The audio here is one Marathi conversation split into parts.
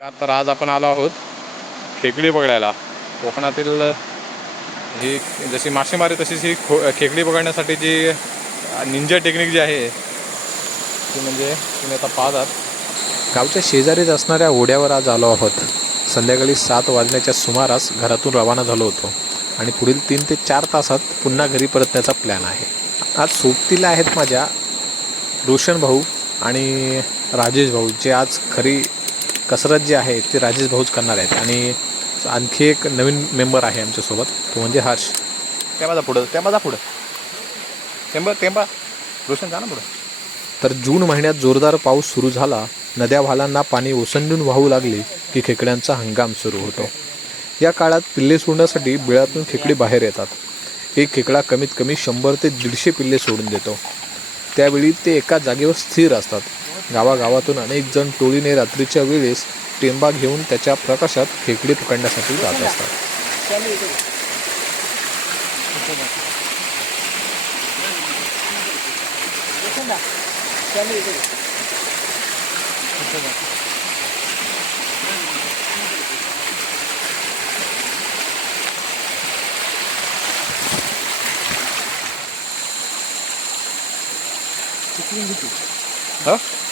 तर आज आपण आलो आहोत खेकडी पकडायला कोकणातील ही जशी मासेमारी तशीच ही खो खेकडी पकडण्यासाठी जी निंजा टेक्निक जी आहे ती म्हणजे तुम्ही आता पाहतात. गावच्या शेजारीच असणाऱ्या ओढ्यावर आज आलो आहोत. संध्याकाळी सात वाजण्याच्या सुमारास घरातून रवाना झालो होतो आणि पुढील तीन ते चार तासात पुन्हा घरी परतण्याचा प्लॅन आहे. आज सोबतीला आहेत माझ्या रोशन भाऊ आणि राजेश भाऊ जे आज खरी कसरत जी आहे ती राजेश भाऊच करणार आहेत. आणि आणखी एक नवीन मेंबर आहे आमच्यासोबत तो म्हणजे हर्ष. जा पुढं जा पुढं. Temba Temba. रोशन जा ना पुढं. तर जून महिन्यात जोरदार पाऊस सुरू झाला. नद्या भालांना पाणी ओसंडून वाहू लागले की खेकड्यांचा हंगाम सुरू होतो. या काळात पिल्ले सोडण्यासाठी बिळातून खेकडी बाहेर येतात. एक खेकडा कमीत कमी शंभर ते दीडशे पिल्ले सोडून देतो. त्यावेळी ते एका जागेवर स्थिर असतात. गावागावातून अनेक जण टोळीने रात्रीच्या वेळेस टेंबा घेऊन त्याच्या प्रकाशात खेकडी पकडण्यासाठी जात असतात.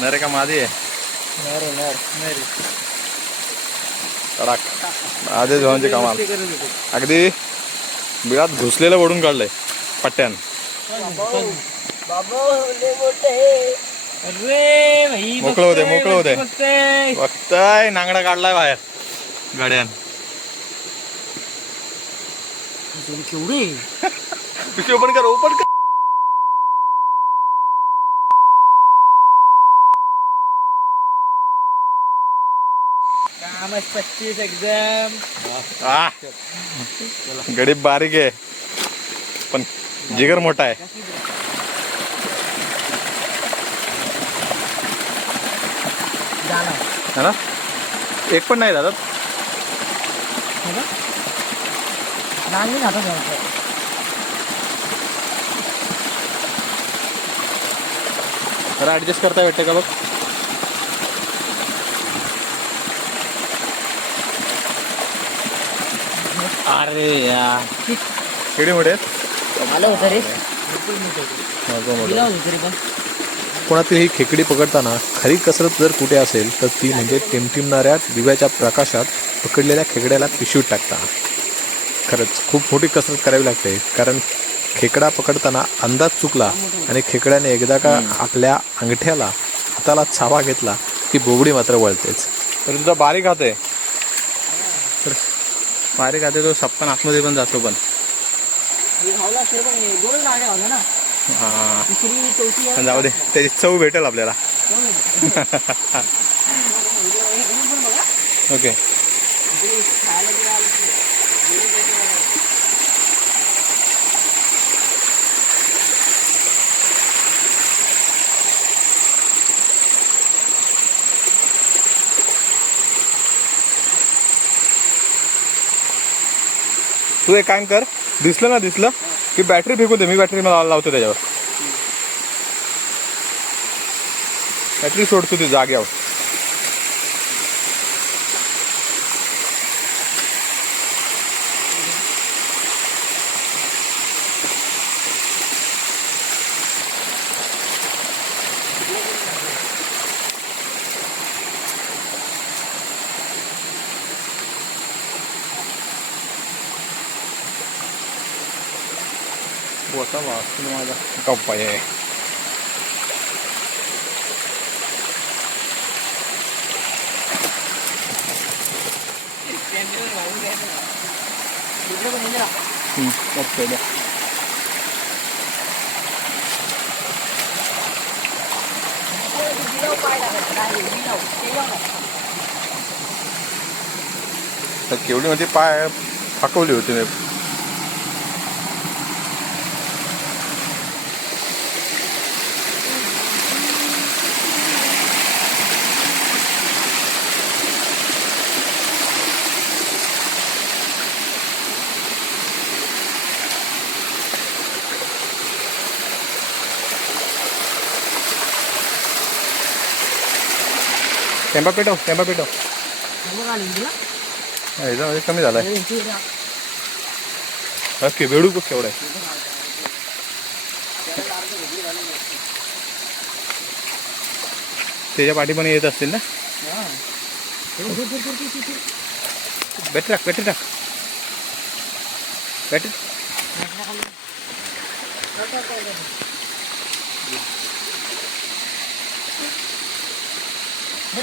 नरे का मादी आहे तडाक आधीच भावांची कमाल अगदी बिळात घुसलेलं ओढून काढलंय पट्ट्यान मोकळं होते मोकळं होते बघताय नांगडा काढलाय बाहेर गाड्यान पिशवी ओपन कर ओपन कर पच्चीस एकदम. आ गडीप बारीक आहे पण जिगर मोठा आहे. है ना? एक पण नाही दादा. लागली ना आता जरा ऍडजस्ट करता भेटते का बघ? अरे यार. किती मोठे आलं होतं रे नको मोठे. दिलं होतं तरी पण कोणातील ही खेकडी पकडताना खरी कसरत जर कुठे असेल तर ती म्हणजे टिमटिमणाऱ्या दिव्याच्या प्रकाशात पकडलेल्या खेकड्याला पिशवीत टाकताना. खरंच खूप मोठी कसरत करावी लागते कारण खेकडा पकडताना अंदाज चुकला आणि खेकड्याने एकदा का आपल्या अंगठ्याला हाताला छावा घेतला की बोबडी मात्र वळतेच. तर तुझा बारीक हात आहे. बारीक आहे तो सपकन आतमध्ये पण जातो पण. हे जाऊ दे त्याची चव भेटेल आपल्याला. ओके. तू एक काम कर दिसलं ना दिसलं की बॅटरी फेकून दे मी बॅटरी मला लावतो त्याच्यावर. बॅटरी सोडतो ती जाग्यावर 왔다 왔습니다. 깜빠예. 응, 없어요. 그 겨울에 어디 빠에 바꿔올려 때문에 टेंबा पेटव बघ आली तुला. ह्याच्यामध्ये कमी झालाय अरे, इथे ना. ओके बेडूक बघ केवढा आहे त्याच्या पाठी पण येत असतील ना हा. फिर, फिर, फिर, फिर, फिर, फिर. बॅटरी टाक बॅटरी टाक बॅटरी हे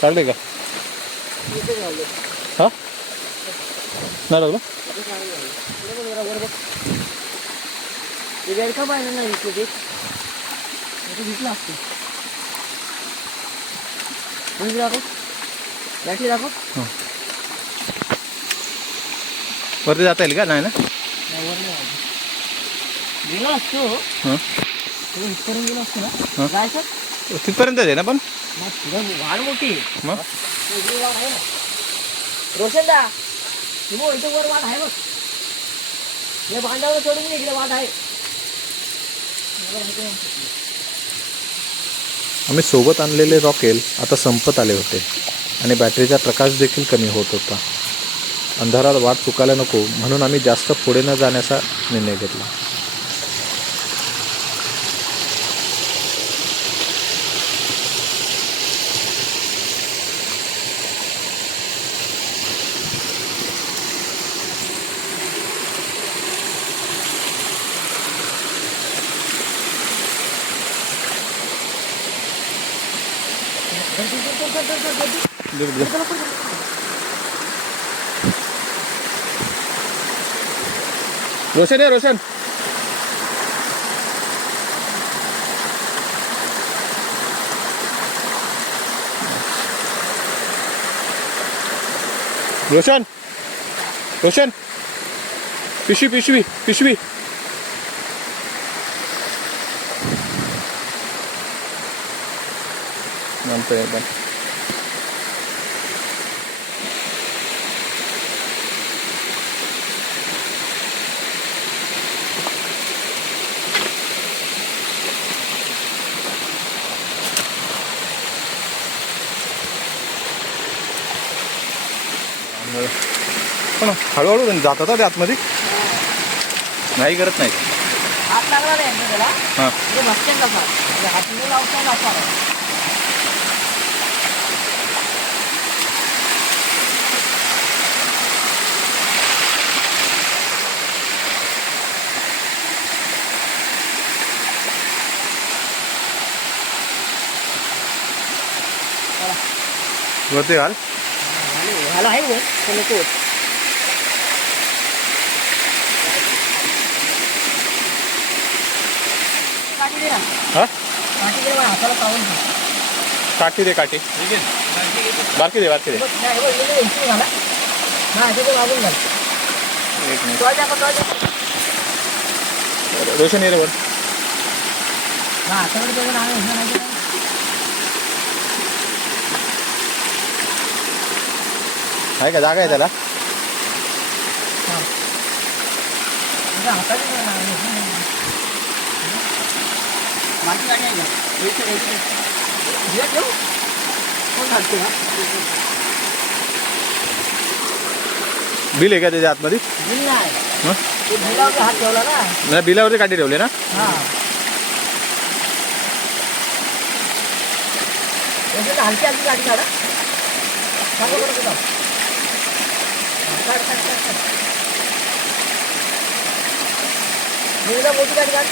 चालतंय का? हा? नाही लागलं? इथे चांगलं झालं. पुढे ना म्हणजे दाखव बॅटरी दाखव वरती जाता येईल का? नाही ना? वर नाही गेलो असतो. हं. थोडं इथपर्यंत गेलो असतो. ना? जायचं? तिथपर्यंत आहे ना पण? पुढं वाढ मोठी. आहे. मग इकडे वाट आहे ना. रोशनदा हो इथे वर आहे बघ. बांधावर सोडून इकडे आहे. आम्ही सोबत आणलेले रॉकेल आता संपत आले होते. आणि बॅटरीचा प्रकाश देखील कमी होत होता. अंधारात वाट चुकायला नको म्हणून आम्ही जास्त पुढे न जाण्याचा निर्णय घेतला. चल, चल, चल, चल, चल, चल, चल, चल. चल, चल, चल. रोशन आहे रोशन रोशन रोशन पिशवी पिशवी पिशवी नंतर एकदम पण हळूहळू जातात ते आतमध्ये? नाही करत नाही हां म्हणजे भटकेल कसा म्हणजे हात न लावता लावता वरती घाल. ह्याला आहे वर पण नको काठी दे ना. हा? काठी दे मला हाताला पाहून घे. काठी दे काठी. बारकी दे. बारकी दे बघ, नाही, बघ, इकडे उंची घाला. हा ह्याच्या मागून घाल. एक मिनिट. टॉर्च दाखव. रोशन ये रे वर. हा हाताकडे बघून नाही. आहे का जागा आहे त्याला? बिल आहे का त्याच्या आतमध्ये? नाही. बिलावर ना बिलावरती काठी ठेवले ना? हलकी हलकी गाडी काढा. मुझे बोलती गाड़ी गाड़ी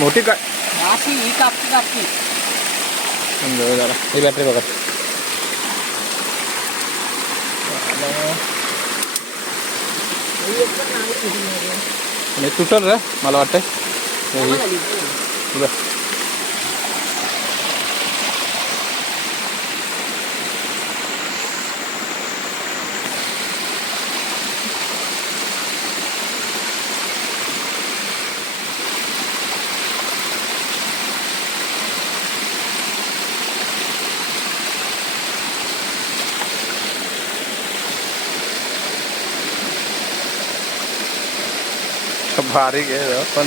मोठी काय ही ये बैटरी बगैर नहीं बघा रहा मालवाटे नहीं बस भारी कोणाला आहे पण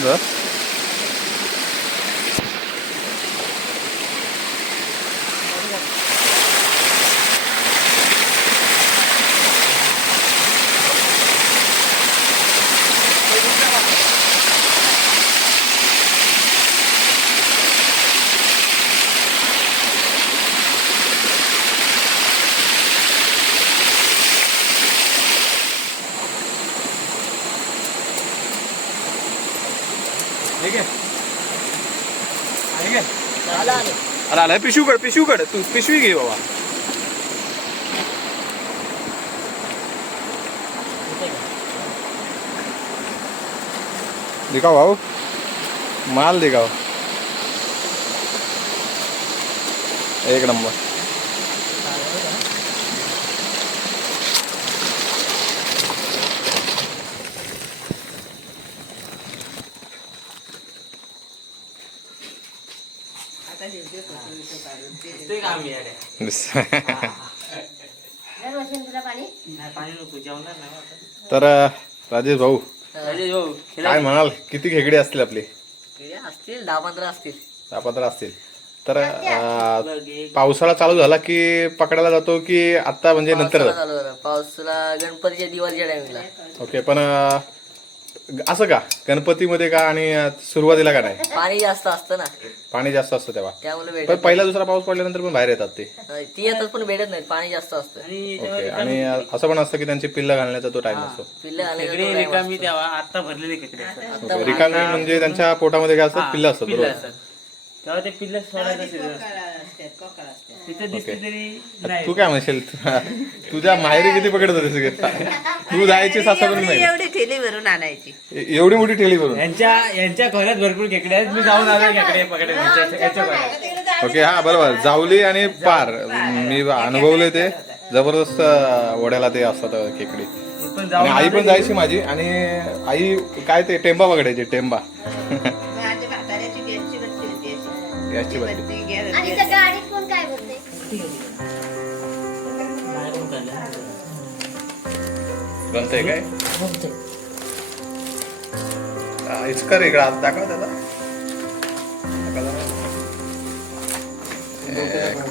आला अरे आलाय पिशूकड पिशूकड तू पिशवी घे बाबा. दिखाओ भाऊ. माल दिखाओ. एक नंबर. तर राजेश भाऊ काय म्हणाल? किती खेकडे असतील आपली? किती असतील दहा पंधरा असतील. दहा पंधरा असतील. तर पावसाळा चालू झाला की पकडायला जातो की आता म्हणजे नंतर पावसाळा गणपतीच्या दिवाळीच्या टायमिंगला ओके पण असं का? गणपतीमध्ये का आणि सुरुवातीला का नाही? पाणी जास्त असतं ना. पाणी जास्त असतं तेव्हा. त्यामुळे पण भेटत पहिला दुसरा पाऊस पडल्यानंतर पण बाहेर येतात ते. नाही. ती येतात पण भेटत नाहीत पाणी जास्त असतं. ओके. आणि असं पण असतं की त्यांची पिल्लं घालण्याचा तो टाइम असतो. पिल्ले आले खेकडे रिकामी द्यावा आता भरलेले खेकडे असतात. ओके, रिकामी म्हणजे त्यांच्या पोटामध्ये काय असतात? पिल्लं असतात पिल्लं बरोबर. असतात. तेव्हा ते पिल्लं सोडायचं तिथे दिसली तरी नाही तू काय म्हणशील? तुझ्या माहेरी किती पकडत होते सगळे तू जायची सासा पण नाही एवढी थैली भरून आणायची. एवढी मोठी ठेली भरून. यांच्या यांच्या खोऱ्यात भरपूर खेकडे आहेत. मी जाऊन आलो खेकडे पकडे याच्या खोऱ्यात. ओके हा बरोबर. जावली आणि पार. मी अनुभवले ते. जबरदस्त वड्याला ते असतात खेकडी. मी पण आणि जाऊन आई पण. जायची माझी. आणि आई काय ते टेंबा पकडायची टेंबा. माझ्या म्हाताऱ्याची गॅसची बत्ती होती. अशी. गॅसची ती बत्ती. आहे काय? हा, इचकर इकडे हात दाखवा त्याला.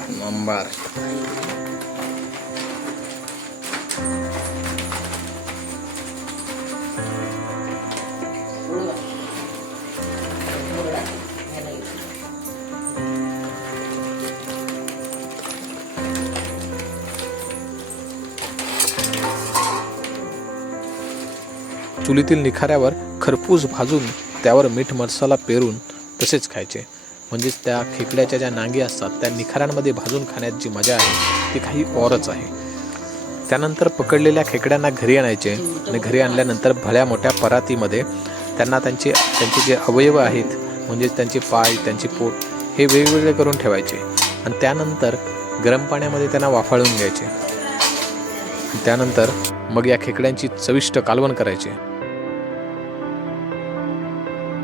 नंबर. चुलीतील निखाऱ्यावर खरपूस भाजून त्यावर मीठ मसाला पेरून तसेच खायचे. म्हणजेच त्या खेकड्याच्या ज्या नांगी असतात त्या निखाऱ्यांमध्ये भाजून खाण्यात जी मजा आहे ती काही औरच आहे. त्यानंतर पकडलेल्या खेकड्यांना घरी आणायचे आणि घरी आणल्यानंतर भल्या मोठ्या परातीमध्ये त्यांना त्यांचे त्यांचे जे अवयव आहेत म्हणजेच त्यांचे पाय त्यांचे पोट हे वेगवेगळे करून ठेवायचे आणि त्यानंतर गरम पाण्यामध्ये त्यांना वाफाळून घ्यायचे. त्यानंतर मग या खेकड्यांची चविष्ट कालवण करायचे.